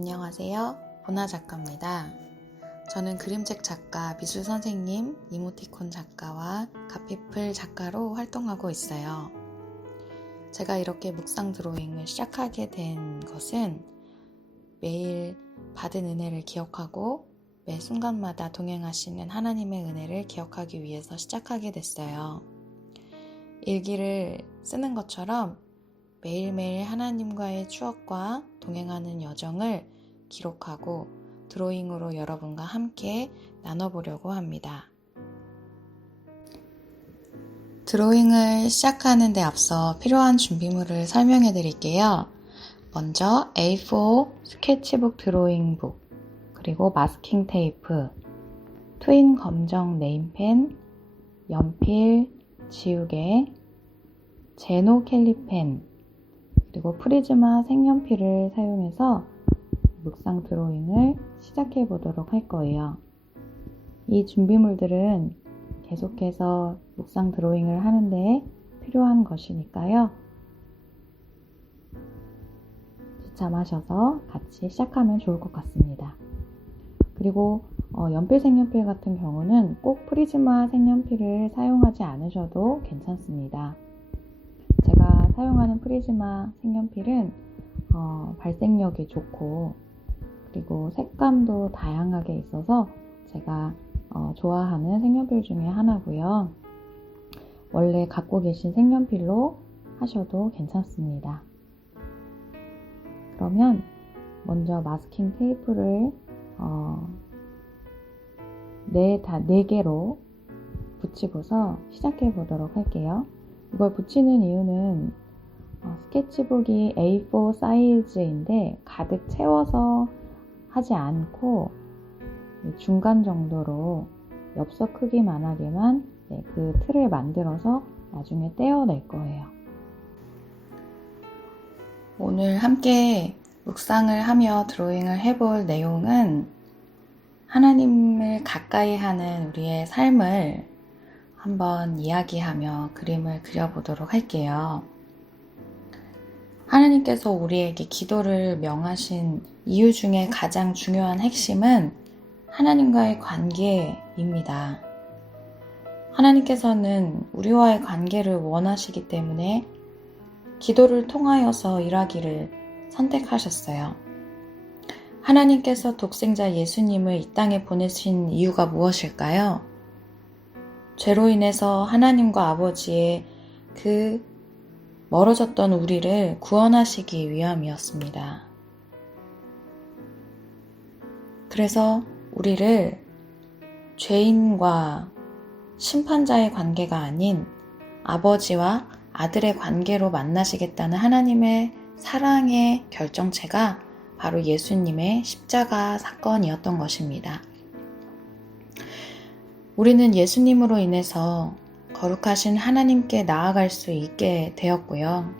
안녕하세요. 보나 작가입니다. 저는 그림책 작가, 미술 선생님, 이모티콘 작가와 갓피플 작가로 활동하고 있어요. 제가 이렇게 묵상 드로잉을 시작하게 된 것은 매일 받은 은혜를 기억하고 매 순간마다 동행하시는 하나님의 은혜를 기억하기 위해서 시작하게 됐어요. 일기를 쓰는 것처럼 매일매일 하나님과의 추억과 동행하는 여정을 기록하고 드로잉으로 여러분과 함께 나눠보려고 합니다. 드로잉을 시작하는 데 앞서 필요한 준비물을 설명해 드릴게요. 먼저 A4 스케치북 드로잉북, 그리고 마스킹 테이프, 트윈 검정 네임펜, 연필, 지우개, 제노 캘리펜, 그리고 프리즈마 색연필을 사용해서 묵상 드로잉을 시작해 보도록 할 거예요. 이 준비물들은 계속해서 묵상 드로잉을 하는데 필요한 것이니까요. 지참하셔서 같이 시작하면 좋을 것 같습니다. 그리고 연필 색연필 같은 경우는 꼭 프리즈마 색연필을 사용하지 않으셔도 괜찮습니다. 제가 사용하는 프리즈마 색연필은 발색력이 좋고 그리고 색감도 다양하게 있어서 제가 좋아하는 색연필 중에 하나고요. 원래 갖고 계신 색연필로 하셔도 괜찮습니다. 그러면 먼저 마스킹 테이프를 4개로 붙이고서 시작해 보도록 할게요. 이걸 붙이는 이유는 스케치북이 A4 사이즈인데 가득 채워서 하지 않고 중간 정도로 엽서 크기만하게만 그 틀을 만들어서 나중에 떼어낼 거예요. 오늘 함께 묵상을 하며 드로잉을 해볼 내용은 하나님을 가까이 하는 우리의 삶을 한번 이야기하며 그림을 그려보도록 할게요. 하나님께서 우리에게 기도를 명하신 이유 중에 가장 중요한 핵심은 하나님과의 관계입니다. 하나님께서는 우리와의 관계를 원하시기 때문에 기도를 통하여서 일하기를 선택하셨어요. 하나님께서 독생자 예수님을 이 땅에 보내신 이유가 무엇일까요? 죄로 인해서 하나님과 아버지의 그 멀어졌던 우리를 구원하시기 위함이었습니다. 그래서 우리를 죄인과 심판자의 관계가 아닌 아버지와 아들의 관계로 만나시겠다는 하나님의 사랑의 결정체가 바로 예수님의 십자가 사건이었던 것입니다. 우리는 예수님으로 인해서 거룩하신 하나님께 나아갈 수 있게 되었고요.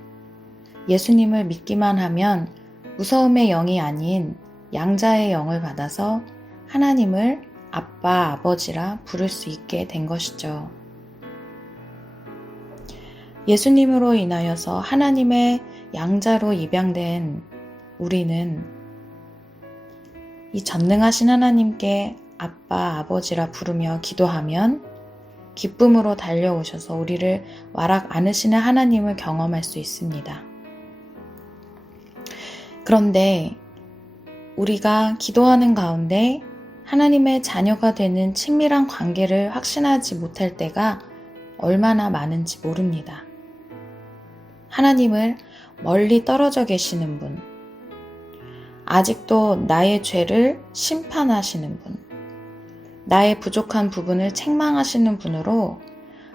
예수님을 믿기만 하면 무서움의 영이 아닌 양자의 영을 받아서 하나님을 아빠, 아버지라 부를 수 있게 된 것이죠. 예수님으로 인하여서 하나님의 양자로 입양된 우리는 이 전능하신 하나님께 아빠, 아버지라 부르며 기도하면 기쁨으로 달려오셔서 우리를 와락 않으시는 하나님을 경험할 수 있습니다. 그런데 우리가 기도하는 가운데 하나님의 자녀가 되는 친밀한 관계를 확신하지 못할 때가 얼마나 많은지 모릅니다. 하나님을 멀리 떨어져 계시는 분, 아직도 나의 죄를 심판하시는 분, 나의 부족한 부분을 책망하시는 분으로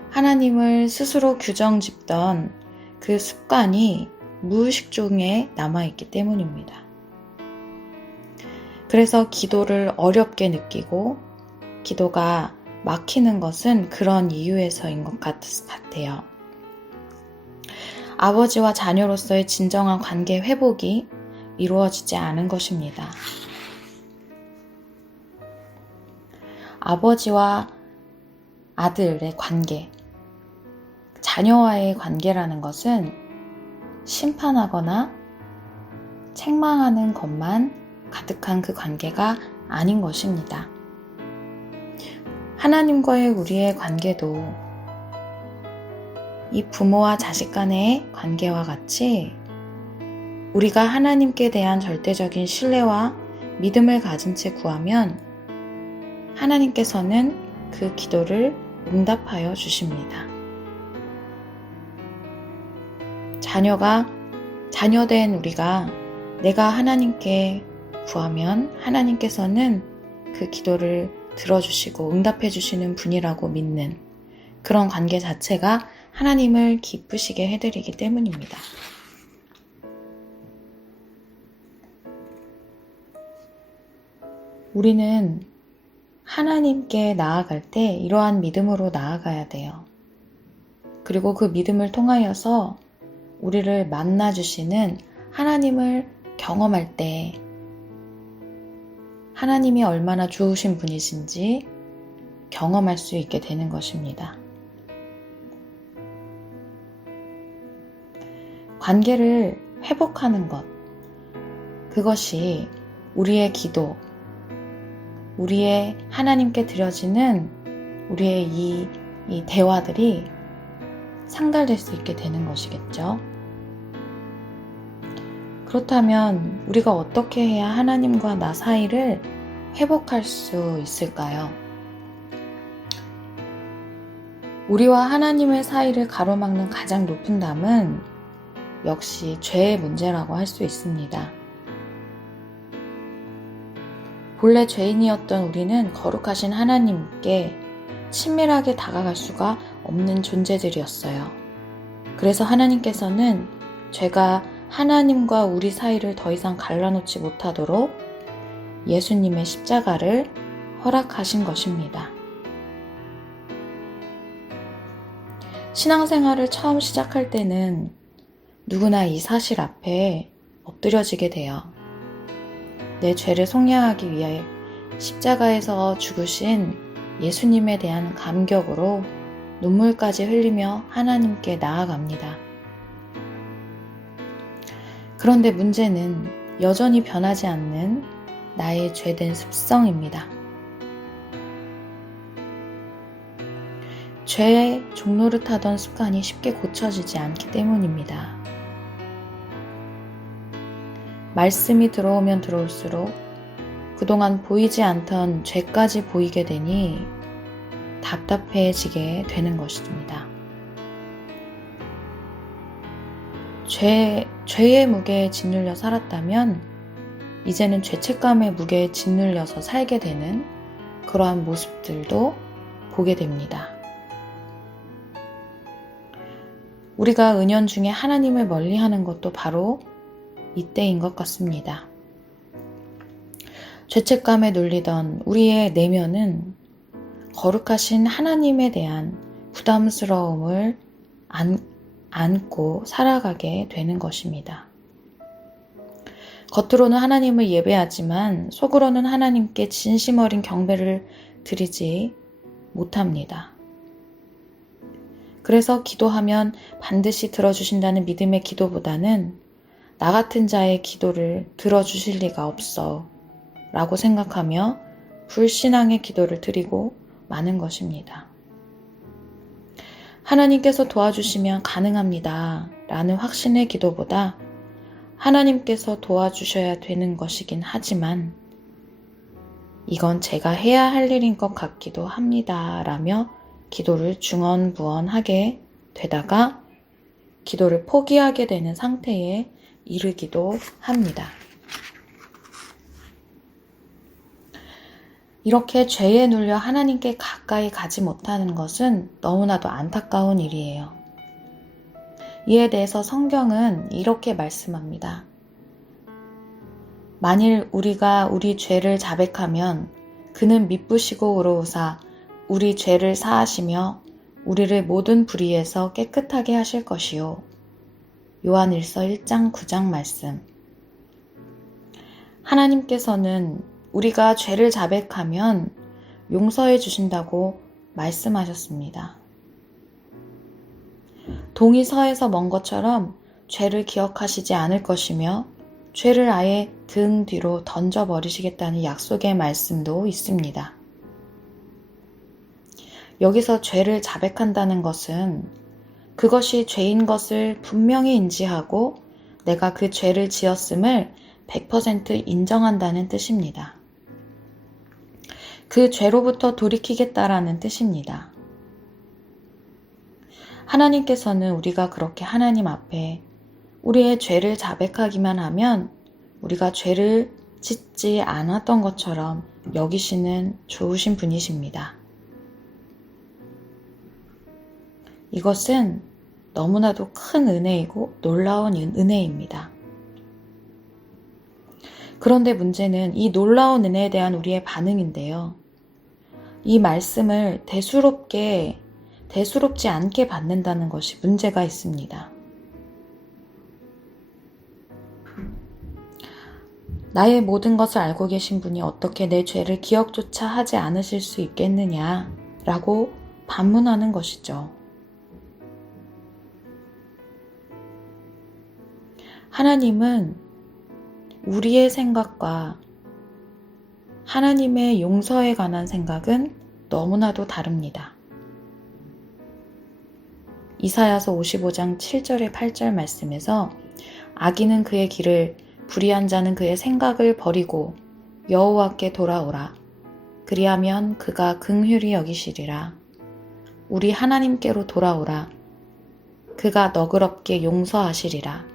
하나님을 스스로 규정짓던 그 습관이 무의식 중에 남아있기 때문입니다. 그래서 기도를 어렵게 느끼고 기도가 막히는 것은 그런 이유에서인 것 같아요. 아버지와 자녀로서의 진정한 관계 회복이 이루어지지 않은 것입니다. 아버지와 아들의 관계, 자녀와의 관계라는 것은 심판하거나 책망하는 것만 가득한 그 관계가 아닌 것입니다. 하나님과의 우리의 관계도 이 부모와 자식 간의 관계와 같이 우리가 하나님께 대한 절대적인 신뢰와 믿음을 가진 채 구하면 하나님께서는 그 기도를 응답하여 주십니다. 자녀된 우리가 내가 하나님께 구하면 하나님께서는 그 기도를 들어주시고 응답해 주시는 분이라고 믿는 그런 관계 자체가 하나님을 기쁘시게 해드리기 때문입니다. 우리는 하나님께 나아갈 때 이러한 믿음으로 나아가야 돼요. 그리고 그 믿음을 통하여서 우리를 만나주시는 하나님을 경험할 때 하나님이 얼마나 좋으신 분이신지 경험할 수 있게 되는 것입니다. 관계를 회복하는 것, 그것이 우리의 기도, 우리의 하나님께 드려지는 우리의 이 대화들이 상달될 수 있게 되는 것이겠죠. 그렇다면 우리가 어떻게 해야 하나님과 나 사이를 회복할 수 있을까요? 우리와 하나님의 사이를 가로막는 가장 높은 담은 역시 죄의 문제라고 할 수 있습니다. 본래 죄인이었던 우리는 거룩하신 하나님께 친밀하게 다가갈 수가 없는 존재들이었어요. 그래서 하나님께서는 죄가 하나님과 우리 사이를 더 이상 갈라놓지 못하도록 예수님의 십자가를 허락하신 것입니다. 신앙생활을 처음 시작할 때는 누구나 이 사실 앞에 엎드려지게 돼요. 내 죄를 속량하기 위해 십자가에서 죽으신 예수님에 대한 감격으로 눈물까지 흘리며 하나님께 나아갑니다. 그런데 문제는 여전히 변하지 않는 나의 죄된 습성입니다. 죄의 종노릇하던 습관이 쉽게 고쳐지지 않기 때문입니다. 말씀이 들어오면 들어올수록 그동안 보이지 않던 죄까지 보이게 되니 답답해지게 되는 것입니다. 죄의 무게에 짓눌려 살았다면 이제는 죄책감의 무게에 짓눌려서 살게 되는 그러한 모습들도 보게 됩니다. 우리가 은연중에 하나님을 멀리하는 것도 바로 이때인 것 같습니다. 죄책감에 눌리던 우리의 내면은 거룩하신 하나님에 대한 부담스러움을 안고 살아가게 되는 것입니다. 겉으로는 하나님을 예배하지만 속으로는 하나님께 진심 어린 경배를 드리지 못합니다. 그래서 기도하면 반드시 들어주신다는 믿음의 기도보다는 나 같은 자의 기도를 들어주실 리가 없어 라고 생각하며 불신앙의 기도를 드리고 마는 것입니다. 하나님께서 도와주시면 가능합니다 라는 확신의 기도보다 하나님께서 도와주셔야 되는 것이긴 하지만 이건 제가 해야 할 일인 것 같기도 합니다 라며 기도를 중언부언하게 되다가 기도를 포기하게 되는 상태에 이르기도 합니다. 이렇게 죄에 눌려 하나님께 가까이 가지 못하는 것은 너무나도 안타까운 일이에요. 이에 대해서 성경은 이렇게 말씀합니다. 만일 우리가 우리 죄를 자백하면 그는 미쁘시고 의로우사 우리 죄를 사하시며 우리를 모든 불의에서 깨끗하게 하실 것이요. 요한일서 1장 9장 말씀. 하나님께서는 우리가 죄를 자백하면 용서해 주신다고 말씀하셨습니다. 동이 서에서 먼 것처럼 죄를 기억하시지 않을 것이며 죄를 아예 등 뒤로 던져버리시겠다는 약속의 말씀도 있습니다. 여기서 죄를 자백한다는 것은 그것이 죄인 것을 분명히 인지하고 내가 그 죄를 지었음을 100% 인정한다는 뜻입니다. 그 죄로부터 돌이키겠다라는 뜻입니다. 하나님께서는 우리가 그렇게 하나님 앞에 우리의 죄를 자백하기만 하면 우리가 죄를 짓지 않았던 것처럼 여기시는 좋으신 분이십니다. 이것은 너무나도 큰 은혜이고 놀라운 은혜입니다. 그런데 문제는 이 놀라운 은혜에 대한 우리의 반응인데요. 이 말씀을 대수롭지 않게 받는다는 것이 문제가 있습니다. 나의 모든 것을 알고 계신 분이 어떻게 내 죄를 기억조차 하지 않으실 수 있겠느냐라고 반문하는 것이죠. 하나님은 우리의 생각과 하나님의 용서에 관한 생각은 너무나도 다릅니다. 이사야서 55장 7절에 8절 말씀에서 악인은 그의 길을 불의한 자는 그의 생각을 버리고 여호와께 돌아오라. 그리하면 그가 긍휼히 여기시리라. 우리 하나님께로 돌아오라. 그가 너그럽게 용서하시리라.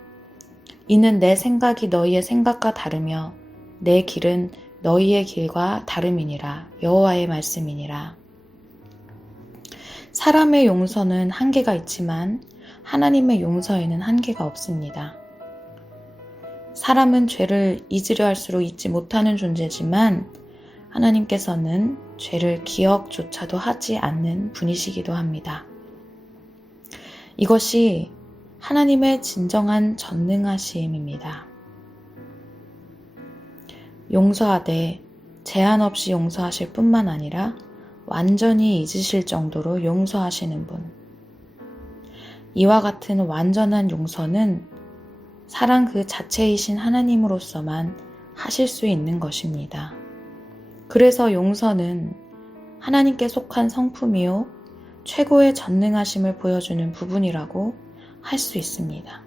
이는 내 생각이 너희의 생각과 다르며 내 길은 너희의 길과 다름이니라. 여호와의 말씀이니라. 사람의 용서는 한계가 있지만 하나님의 용서에는 한계가 없습니다. 사람은 죄를 잊으려 할수록 잊지 못하는 존재지만 하나님께서는 죄를 기억조차도 하지 않는 분이시기도 합니다. 이것이 하나님의 진정한 전능하심입니다. 용서하되 제한 없이 용서하실 뿐만 아니라 완전히 잊으실 정도로 용서하시는 분. 이와 같은 완전한 용서는 사랑 그 자체이신 하나님으로서만 하실 수 있는 것입니다. 그래서 용서는 하나님께 속한 성품이요 최고의 전능하심을 보여주는 부분이라고 할 수 있습니다.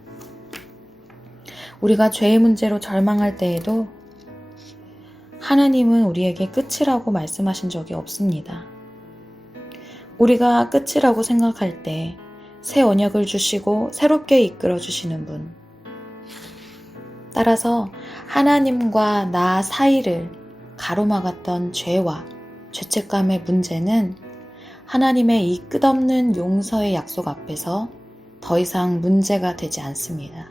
우리가 죄의 문제로 절망할 때에도 하나님은 우리에게 끝이라고 말씀하신 적이 없습니다. 우리가 끝이라고 생각할 때 새 언약을 주시고 새롭게 이끌어 주시는 분. 따라서 하나님과 나 사이를 가로막았던 죄와 죄책감의 문제는 하나님의 이 끝없는 용서의 약속 앞에서 더 이상 문제가 되지 않습니다.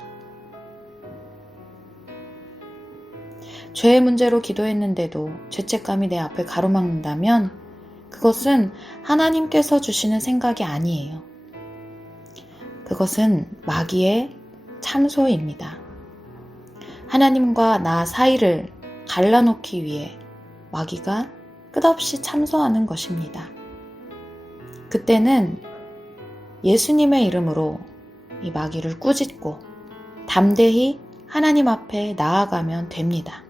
죄의 문제로 기도했는데도 죄책감이 내 앞을 가로막는다면 그것은 하나님께서 주시는 생각이 아니에요. 그것은 마귀의 참소입니다. 하나님과 나 사이를 갈라놓기 위해 마귀가 끝없이 참소하는 것입니다. 그때는 예수님의 이름으로 이 마귀를 꾸짖고 담대히 하나님 앞에 나아가면 됩니다.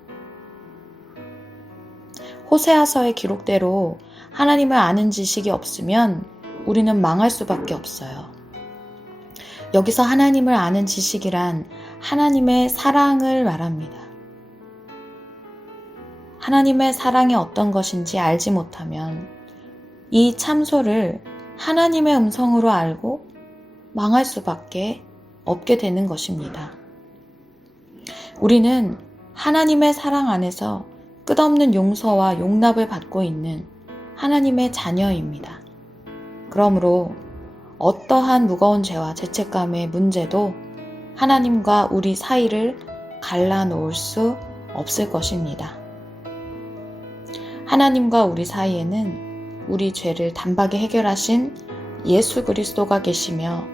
호세아서의 기록대로 하나님을 아는 지식이 없으면 우리는 망할 수밖에 없어요. 여기서 하나님을 아는 지식이란 하나님의 사랑을 말합니다. 하나님의 사랑이 어떤 것인지 알지 못하면 이 참소를 하나님의 음성으로 알고 망할 수밖에 없게 되는 것입니다. 우리는 하나님의 사랑 안에서 끝없는 용서와 용납을 받고 있는 하나님의 자녀입니다. 그러므로 어떠한 무거운 죄와 죄책감의 문제도 하나님과 우리 사이를 갈라놓을 수 없을 것입니다. 하나님과 우리 사이에는 우리 죄를 단박에 해결하신 예수 그리스도가 계시며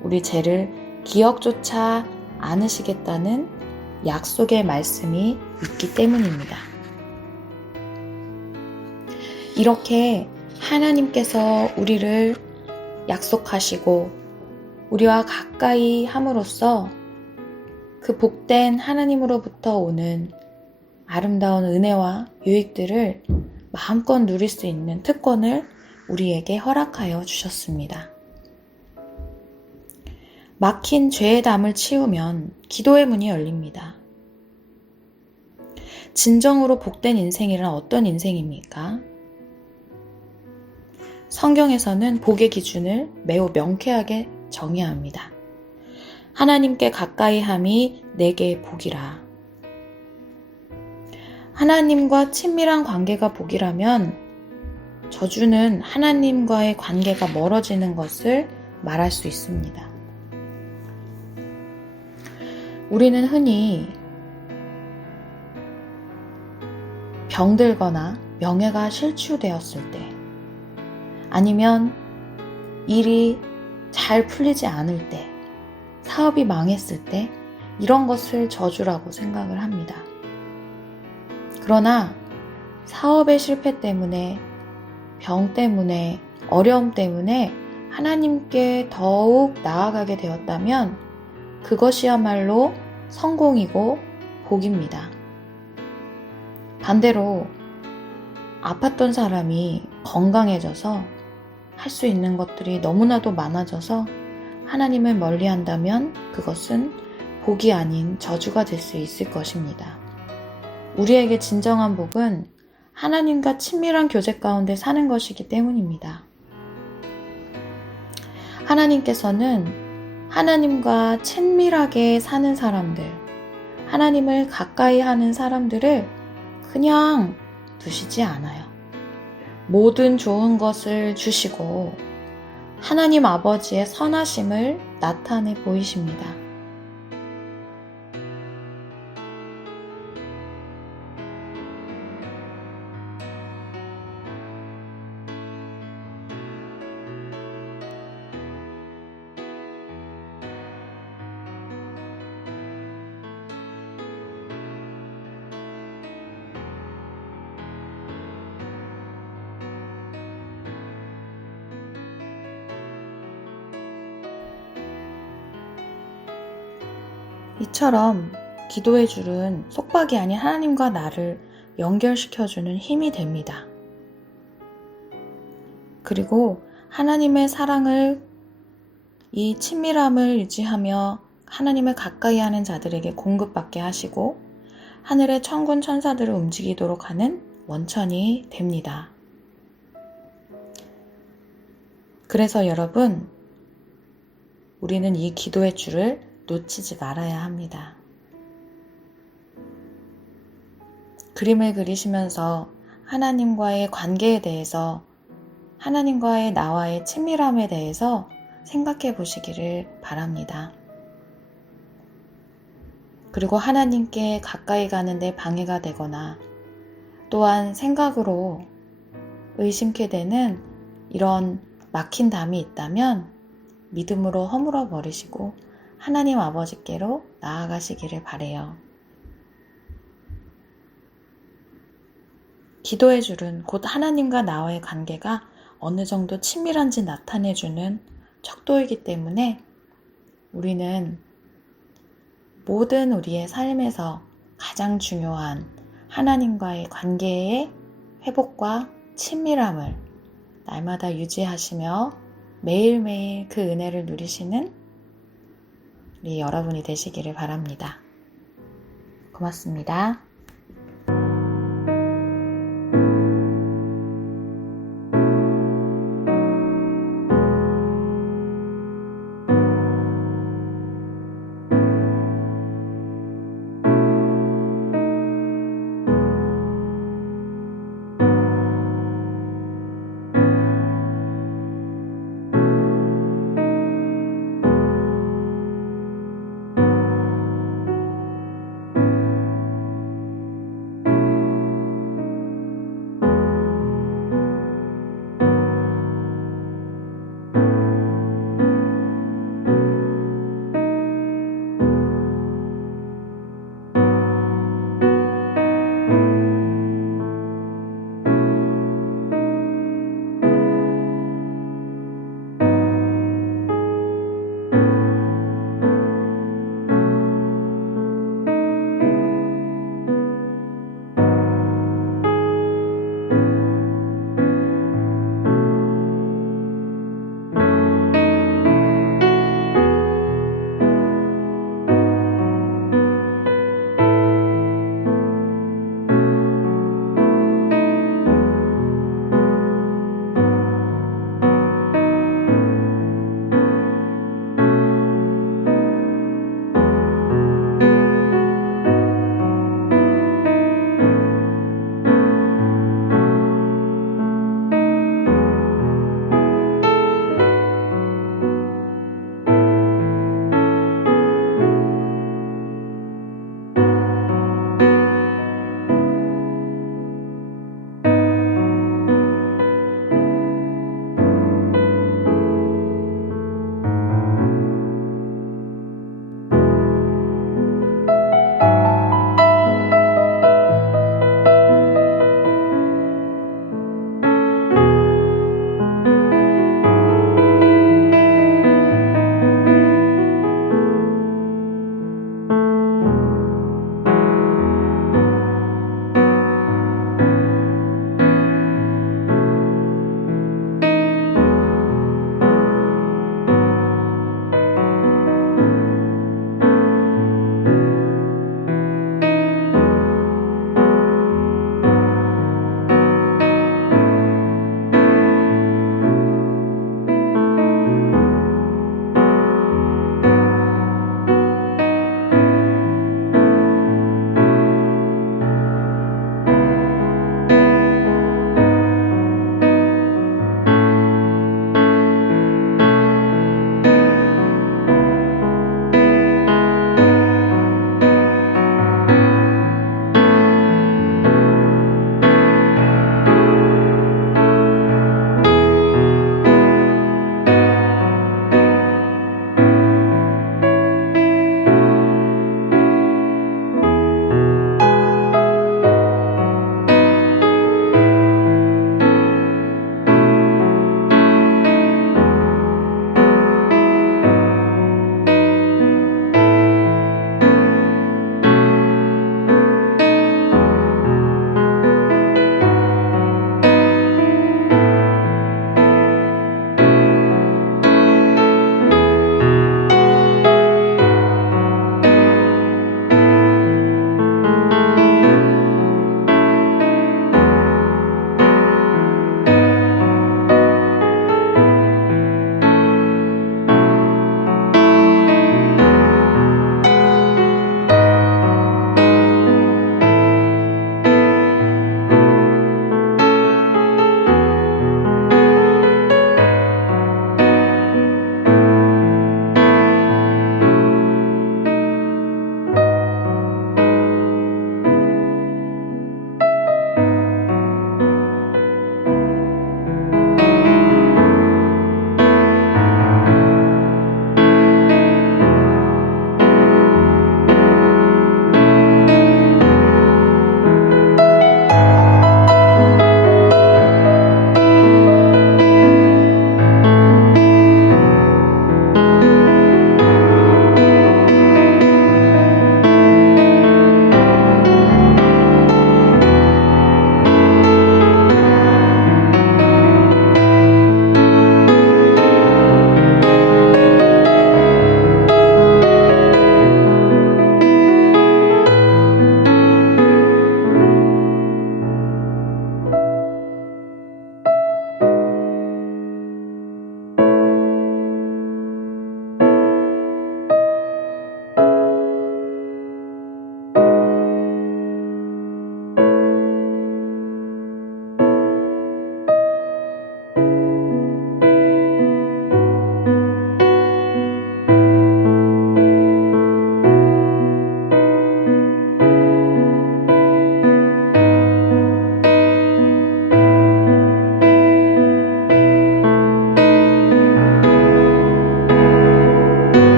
우리 죄를 기억조차 않으시겠다는 약속의 말씀이 있기 때문입니다. 이렇게 하나님께서 우리를 약속하시고 우리와 가까이 함으로써 그 그 복된 하나님으로부터 오는 아름다운 은혜와 유익들을 마음껏 누릴 수 있는 특권을 우리에게 허락하여 주셨습니다. 막힌 죄의 담을 치우면 기도의 문이 열립니다. 진정으로 복된 인생이란 어떤 인생입니까? 성경에서는 복의 기준을 매우 명쾌하게 정의합니다. 하나님께 가까이 함이 내게 복이라. 하나님과 친밀한 관계가 복이라면 저주는 하나님과의 관계가 멀어지는 것을 말할 수 있습니다. 우리는 흔히 병들거나 명예가 실추되었을 때, 아니면 일이 잘 풀리지 않을 때, 사업이 망했을 때 이런 것을 저주라고 생각을 합니다. 그러나 사업의 실패 때문에, 병 때문에, 어려움 때문에 하나님께 더욱 나아가게 되었다면 그것이야말로 성공이고 복입니다. 반대로 아팠던 사람이 건강해져서 할 수 있는 것들이 너무나도 많아져서 하나님을 멀리한다면 그것은 복이 아닌 저주가 될 수 있을 것입니다. 우리에게 진정한 복은 하나님과 친밀한 교제 가운데 사는 것이기 때문입니다. 하나님께서는 하나님과 친밀하게 사는 사람들, 하나님을 가까이 하는 사람들을 그냥 두시지 않아요. 모든 좋은 것을 주시고 하나님 아버지의 선하심을 나타내 보이십니다. 이처럼 기도의 줄은 속박이 아닌 하나님과 나를 연결시켜주는 힘이 됩니다. 그리고 하나님의 사랑을, 이 친밀함을 유지하며 하나님을 가까이 하는 자들에게 공급받게 하시고 하늘의 천군 천사들을 움직이도록 하는 원천이 됩니다. 그래서 여러분, 우리는 이 기도의 줄을 놓치지 말아야 합니다. 그림을 그리시면서 하나님과의 관계에 대해서, 하나님과의 나와의 친밀함에 대해서 생각해 보시기를 바랍니다. 그리고 하나님께 가까이 가는데 방해가 되거나 또한 생각으로 의심케 되는 이런 막힌 담이 있다면 믿음으로 허물어 버리시고 하나님 아버지께로 나아가시기를 바라요. 기도의 줄은 곧 하나님과 나와의 관계가 어느 정도 친밀한지 나타내주는 척도이기 때문에 우리는 모든 우리의 삶에서 가장 중요한 하나님과의 관계의 회복과 친밀함을 날마다 유지하시며 매일매일 그 은혜를 누리시는 우리 여러분이 되시기를 바랍니다. 고맙습니다.